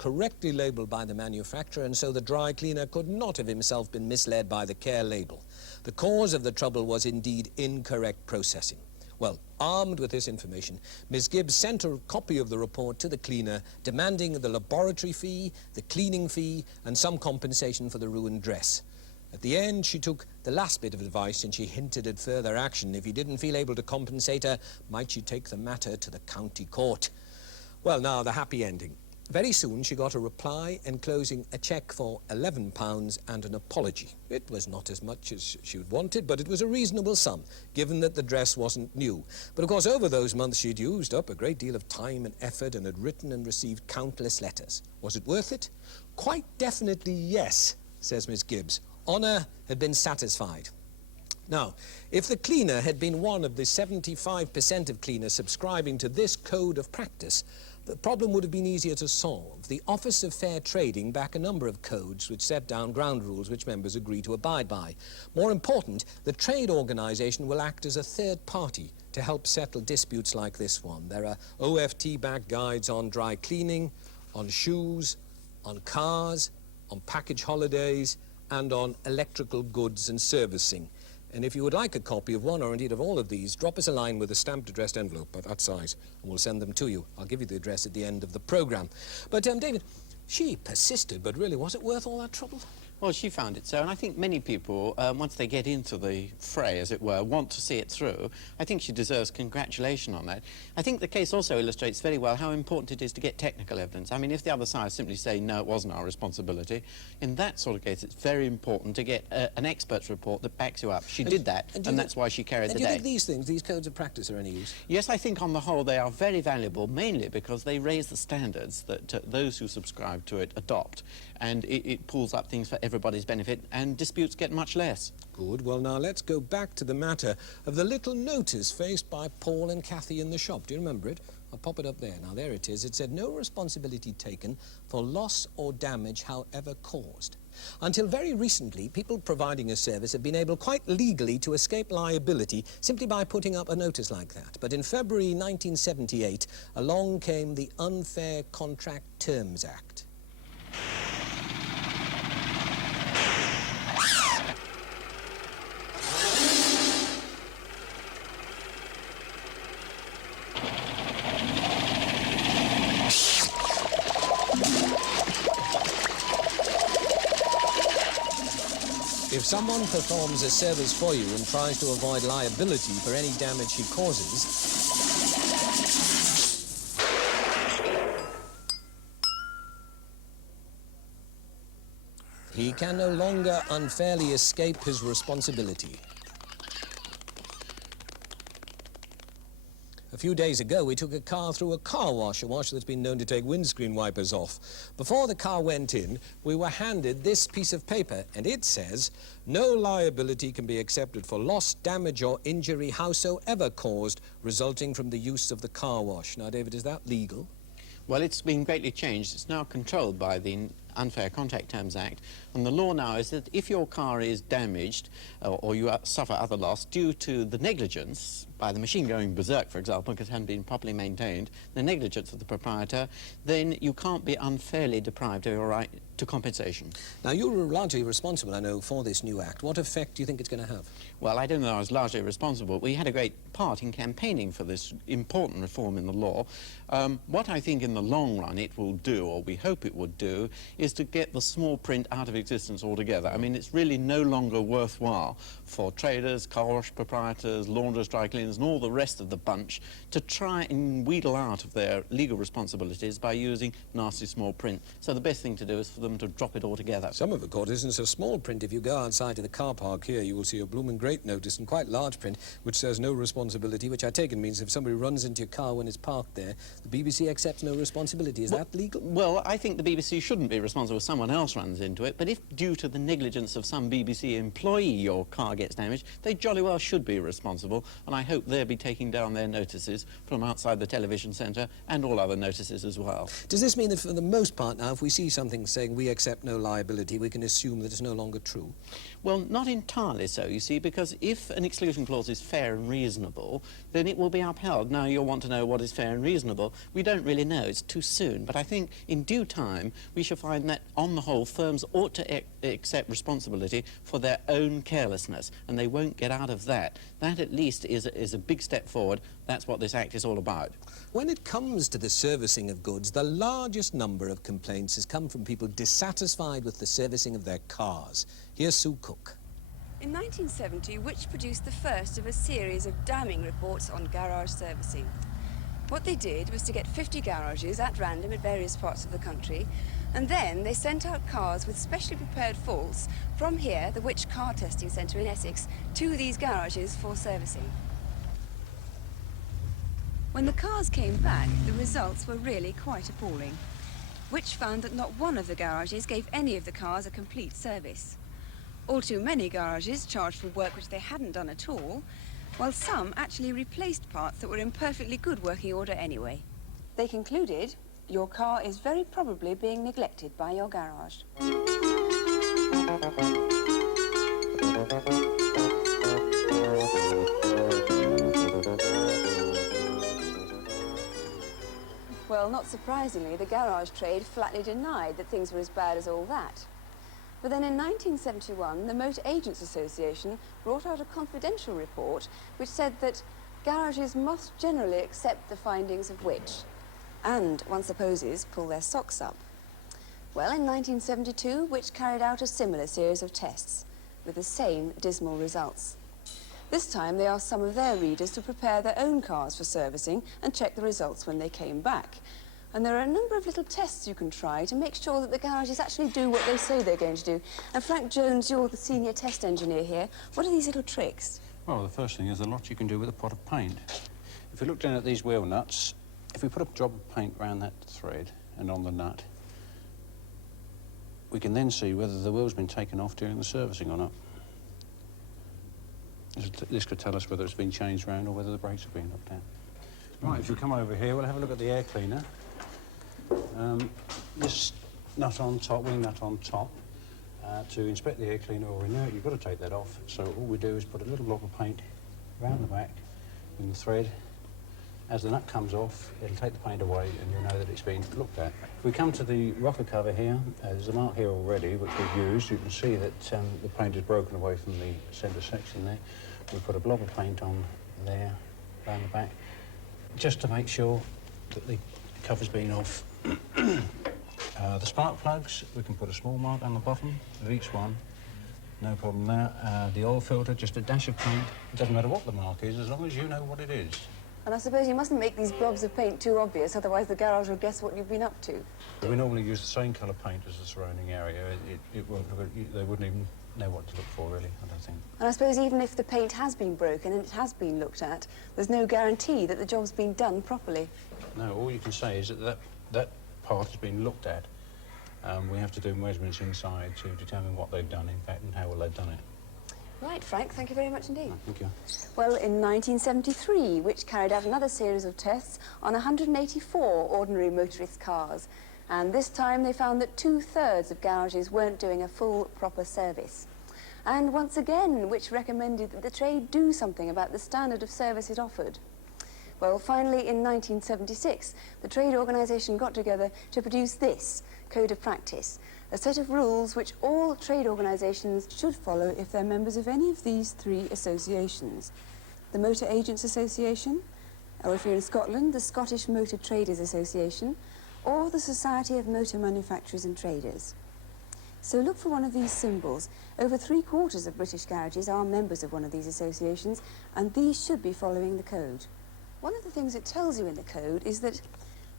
correctly labelled by the manufacturer, and so the dry cleaner could not have himself been misled by the care label. The cause of the trouble was indeed incorrect processing. Well, armed with this information, Ms. Gibbs sent a copy of the report to the cleaner, demanding the laboratory fee, the cleaning fee, and some compensation for the ruined dress. At the end, she took the last bit of advice and she hinted at further action. If he didn't feel able to compensate her, might she take the matter to the county court? Well, now, the happy ending. Very soon she got a reply enclosing a cheque for £11 and an apology. It was not as much as she wanted, but it was a reasonable sum, given that the dress wasn't new. But of course, over those months she'd used up a great deal of time and effort and had written and received countless letters. Was it worth it? Quite definitely yes, says Miss Gibbs. Honour had been satisfied. Now, if the cleaner had been one of the 75% of cleaners subscribing to this code of practice, the problem would have been easier to solve. The Office of Fair Trading back a number of codes which set down ground rules which members agree to abide by. More important, the trade organisation will act as a third party to help settle disputes like this one. There are OFT-backed guides on dry cleaning, on shoes, on cars, on package holidays, and on electrical goods and servicing. And if you would like a copy of one or indeed of all of these, drop us a line with a stamped addressed envelope of that size and we'll send them to you. I'll give you the address at the end of the programme. But, David, she persisted, but really, was it worth all that trouble? Well, she found it so, and I think many people, once they get into the fray, as it were, want to see it through. I think she deserves congratulation on that. I think the case also illustrates very well how important it is to get technical evidence. I mean, if the other side simply say, no, it wasn't our responsibility, in that sort of case, it's very important to get an expert's report that backs you up. She did that, and that's why she carried the day. Do you think these things, these codes of practice, are any use? Yes, I think on the whole they are very valuable, mainly because they raise the standards that those who subscribe to it adopt, and it pulls up things for everybody's benefit, and disputes get much less. Good. Well, now let's go back to the matter of the little notice faced by Paul and Kathy in the shop. Do you remember it? I'll pop it up there. Now, there it is. It said, no responsibility taken for loss or damage, however caused. Until very recently, people providing a service have been able quite legally to escape liability simply by putting up a notice like that. But in February 1978, along came the Unfair Contract Terms Act. If someone performs a service for you and tries to avoid liability for any damage he causes, he can no longer unfairly escape his responsibility. A few days ago, we took a car through a car wash, a wash that's been known to take windscreen wipers off. Before the car went in, we were handed this piece of paper, and it says, no liability can be accepted for loss, damage, or injury howsoever caused resulting from the use of the car wash. Now, David, is that legal? Well, it's been greatly changed. It's now controlled by the Unfair Contract Terms Act, and the law now is that if your car is damaged or you suffer other loss due to the negligence, by the machine going berserk, for example, because it hadn't been properly maintained, the negligence of the proprietor, then you can't be unfairly deprived of your right to compensation. Now, you're largely responsible, I know, for this new act. What effect do you think it's going to have? Well, I don't know I was largely responsible. We had a great part in campaigning for this important reform in the law. What I think in the long run it will do, or we hope it would do, is to get the small print out of existence altogether. I mean, it's really no longer worthwhile for traders, car wash proprietors, laundress, dry cleaners, and all the rest of the bunch to try and wheedle out of their legal responsibilities by using nasty small print. So the best thing to do is for them to drop it altogether. Some of it, court, isn't so small print. If you go outside to the car park here, you will see a blooming great notice in quite large print which says no responsibility, which I take it means if somebody runs into your car when it's parked there, the BBC accepts no responsibility. Is that legal? Well, I think the BBC shouldn't be responsible if someone else runs into it, but if due to the negligence of some BBC employee your car gets damaged, they jolly well should be responsible, and I hope they'll be taking down their notices from outside the television centre and all other notices as well. Does this mean that for the most part now, if we see something saying we accept no liability, we can assume that it's no longer true? Well, not entirely so, you see, because if an exclusion clause is fair and reasonable, then it will be upheld. Now, you'll want to know what is fair and reasonable. We don't really know. It's too soon. But I think in due time, we shall find that, on the whole, firms ought to accept responsibility for their own carelessness, and they won't get out of that. That, at least, is a big step forward. That's what this Act is all about. When it comes to the servicing of goods, the largest number of complaints has come from people dissatisfied with the servicing of their cars. Here's Sue Cook. In 1970, Which produced the first of a series of damning reports on garage servicing. What they did was to get 50 garages at random at various parts of the country, and then they sent out cars with specially prepared faults from here, the Which Car Testing Centre in Essex, to these garages for servicing. When the cars came back, the results were really quite appalling. Which found that not one of the garages gave any of the cars a complete service. All too many garages charged for work which they hadn't done at all, while some actually replaced parts that were in perfectly good working order anyway. They concluded, your car is very probably being neglected by your garage. Well, not surprisingly, the garage trade flatly denied that things were as bad as all that. But then in 1971, the Motor Agents Association brought out a confidential report which said that garages must generally accept the findings of Which, and, one supposes, pull their socks up. Well, in 1972, Which carried out a similar series of tests, with the same dismal results. This time, they asked some of their readers to prepare their own cars for servicing and check the results when they came back. And there are a number of little tests you can try to make sure that the garages actually do what they say they're going to do. And Frank Jones, you're the senior test engineer here. What are these little tricks? Well, the first thing is a lot you can do with a pot of paint. If you look down at these wheel nuts, if we put a drop of paint around that thread and on the nut, we can then see whether the wheel's been taken off during the servicing or not. This could tell us whether it's been changed around or whether the brakes have been looked at. Right, if you come over here, we'll have a look at the air cleaner. This nut on top, wing nut on top, to inspect the air cleaner or renew it, you've got to take that off. So all we do is put a little blob of paint around the back in the thread. As the nut comes off, it'll take the paint away and you'll know that it's been looked at. If we come to the rocker cover here, there's a mark here already which we've used. You can see that the paint is broken away from the centre section there. We put a blob of paint on there, around the back, just to make sure that the cover's been off. The spark plugs, we can put a small mark on the bottom of each one. No problem there. The oil filter, just a dash of paint. It doesn't matter what the mark is, as long as you know what it is. And I suppose you mustn't make these blobs of paint too obvious, otherwise the garage will guess what you've been up to. We normally use the same colour paint as the surrounding area. They wouldn't even know what to look for, really, I don't think. And I suppose even if the paint has been broken and it has been looked at, there's no guarantee that the job's been done properly. No, all you can say is that part has been looked at. We have to do measurements inside to determine what they've done, in fact, and how well they've done it. Right, Frank, thank you very much indeed. Oh, thank you. Well, in 1973, Which carried out another series of tests on 184 ordinary motorist cars. And this time they found that 2/3 of garages weren't doing a full, proper service. And once again, Which recommended that the trade do something about the standard of service it offered. Well, finally, in 1976, the trade organisation got together to produce this Code of Practice, a set of rules which all trade organisations should follow if they're members of any of these three associations. The Motor Agents Association, or if you're in Scotland, the Scottish Motor Traders Association, or the Society of Motor Manufacturers and Traders. So look for one of these symbols. Over 3/4 of British garages are members of one of these associations, and these should be following the code. One of the things it tells you in the code is that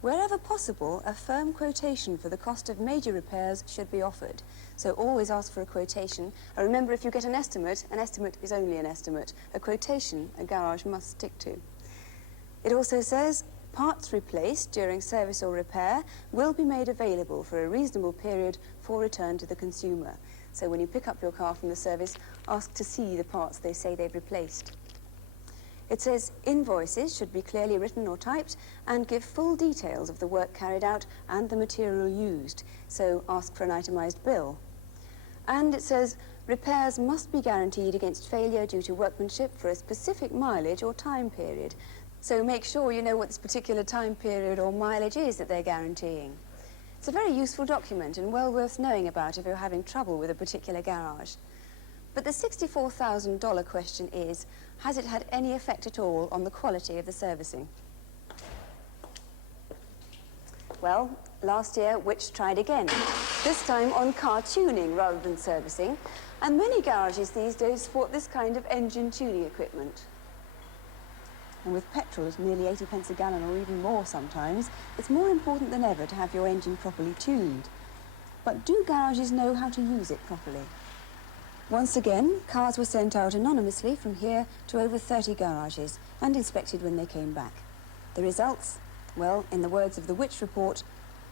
wherever possible, a firm quotation for the cost of major repairs should be offered. So always ask for a quotation. And remember, if you get an estimate is only an estimate. A quotation, a garage must stick to. It also says, parts replaced during service or repair will be made available for a reasonable period for return to the consumer. So when you pick up your car from the service, ask to see the parts they say they've replaced. It says invoices should be clearly written or typed and give full details of the work carried out and the material used, so ask for an itemised bill. And it says repairs must be guaranteed against failure due to workmanship for a specific mileage or time period, so make sure you know what this particular time period or mileage is that they're guaranteeing. It's a very useful document and well worth knowing about if you're having trouble with a particular garage. But the $64,000 question is, has it had any effect at all on the quality of the servicing? Well, last year, Which tried again, this time on car tuning rather than servicing, and many garages these days sport this kind of engine tuning equipment. And with petrol at nearly 80 pence a gallon or even more sometimes, it's more important than ever to have your engine properly tuned. But do garages know how to use it properly? Once again, cars were sent out anonymously from here to over 30 garages and inspected when they came back. The results? Well, in the words of the Which report,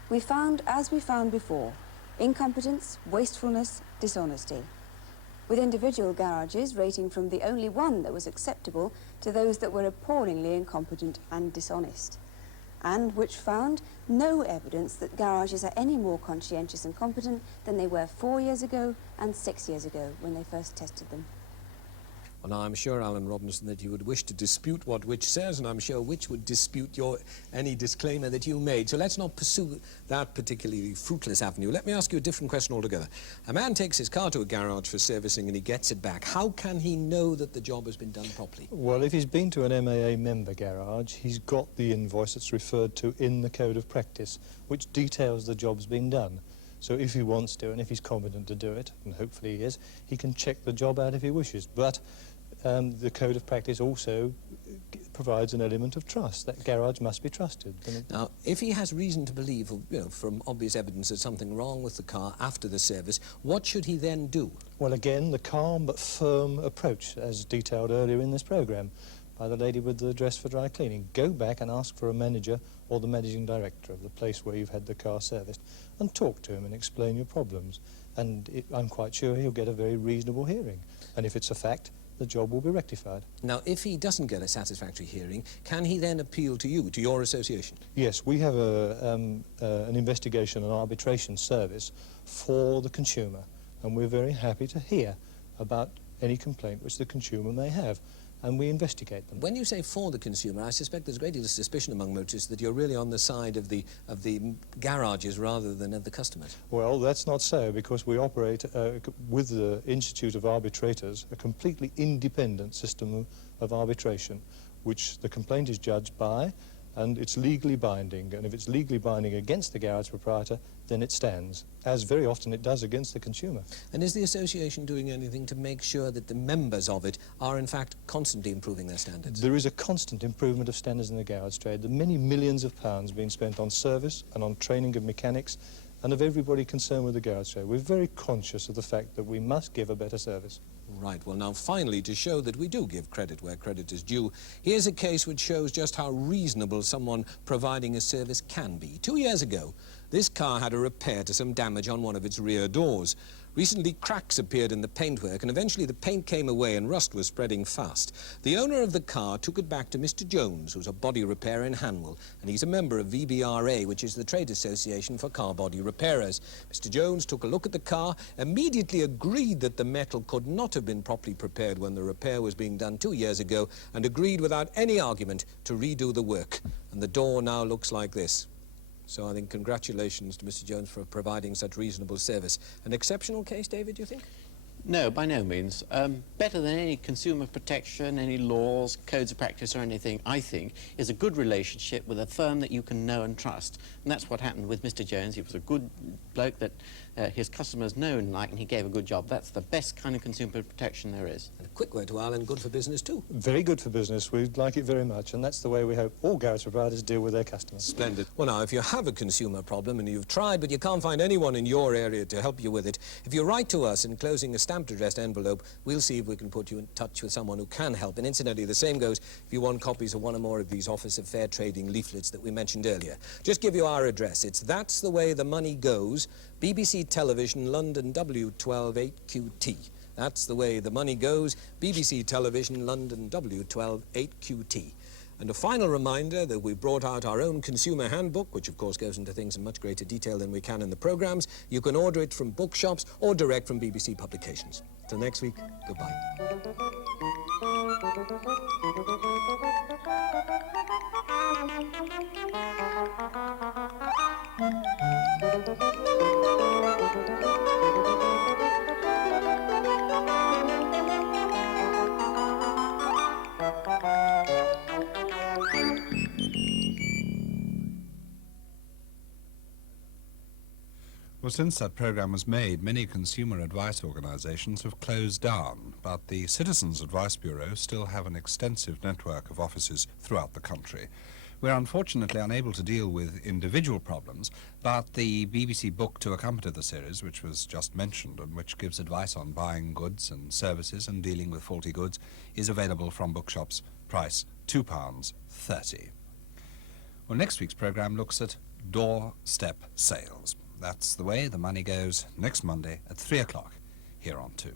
we found, as we found before, incompetence, wastefulness, dishonesty, with individual garages rating from the only one that was acceptable to those that were appallingly incompetent and dishonest. And Which found no evidence that garages are any more conscientious and competent than they were 4 years ago and 6 years ago when they first tested them. Well, now, I'm sure, Alan Robinson, that you would wish to dispute what Which says, and I'm sure Which would dispute any disclaimer that you made. So let's not pursue that particularly fruitless avenue. Let me ask you a different question altogether. A man takes his car to a garage for servicing and he gets it back. How can he know that the job has been done properly? Well, if he's been to an MAA member garage, he's got the invoice that's referred to in the Code of Practice, which details the job's been done. So if he wants to, and if he's competent to do it, and hopefully he is, he can check the job out if he wishes. But the Code of Practice also provides an element of trust. That garage must be trusted. Now, if he has reason to believe, from obvious evidence, there's something wrong with the car after the service, what should he then do? Well, again, the calm but firm approach, as detailed earlier in this programme by the lady with the dress for dry cleaning. Go back and ask for a manager or the managing director of the place where you've had the car serviced and talk to him and explain your problems. And I'm quite sure he'll get a very reasonable hearing. And if it's a fact, the job will be rectified. Now, if he doesn't get a satisfactory hearing, can he then appeal to you, to your association? Yes, we have an investigation and arbitration service for the consumer, and we're very happy to hear about any complaint which the consumer may have, and we investigate them. When you say for the consumer, I suspect there's a great deal of suspicion among motorists that you're really on the side of the garages rather than of the customers. Well, that's not so, because we operate with the Institute of Arbitrators a completely independent system of arbitration, which the complaint is judged by, and it's legally binding. And if it's legally binding against the garage proprietor, then it stands, as very often it does against the consumer. And is the association doing anything to make sure that the members of it are, in fact, constantly improving their standards? There is a constant improvement of standards in the garage trade. There are many millions of pounds being spent on service and on training of mechanics and of everybody concerned with the garage trade. We're very conscious of the fact that we must give a better service. Right. Well, now, finally, to show that we do give credit where credit is due, here's a case which shows just how reasonable someone providing a service can be. 2 years ago, this car had a repair to some damage on one of its rear doors. Recently, cracks appeared in the paintwork, and eventually the paint came away and rust was spreading fast. The owner of the car took it back to Mr. Jones, who's a body repairer in Hanwell, and he's a member of VBRA, which is the trade association for car body repairers. Mr. Jones took a look at the car, immediately agreed that the metal could not have been properly prepared when the repair was being done 2 years ago, and agreed without any argument to redo the work. And the door now looks like this. So I think congratulations to Mr. Jones for providing such reasonable service. An exceptional case, David, do you think? No, by no means. Better than any consumer protection, any laws, codes of practice or anything, I think, is a good relationship with a firm that you can know and trust. And that's what happened with Mr. Jones. He was a good bloke that his customers know and like, and he gave a good job. That's the best kind of consumer protection there is. And a quick word to Alan, good for business too. Very good for business. We'd like it very much, and that's the way we hope all garage providers deal with their customers. Splendid. Well, now, if you have a consumer problem and you've tried but you can't find anyone in your area to help you with it, if you write to us enclosing a stamped addressed envelope, we'll see if we can put you in touch with someone who can help. And incidentally, the same goes if you want copies of one or more of these Office of Fair Trading leaflets that we mentioned earlier. Just give you our address. It's That's the Way the Money Goes, BBC Television, London W128QT. That's the way the money goes. BBC Television, London, W12 8QT. And a final reminder that we brought out our own consumer handbook, which of course goes into things in much greater detail than we can in the programmes. You can order it from bookshops or direct from BBC Publications. Till next week, goodbye. Well, since that programme was made, many consumer advice organisations have closed down, but the Citizens Advice Bureau still have an extensive network of offices throughout the country. We're unfortunately unable to deal with individual problems, but the BBC book to accompany the series, which was just mentioned and which gives advice on buying goods and services and dealing with faulty goods, is available from bookshops, price £2.30. Well, next week's programme looks at doorstep sales. That's the way the money goes next Monday at 3 o'clock here on 2.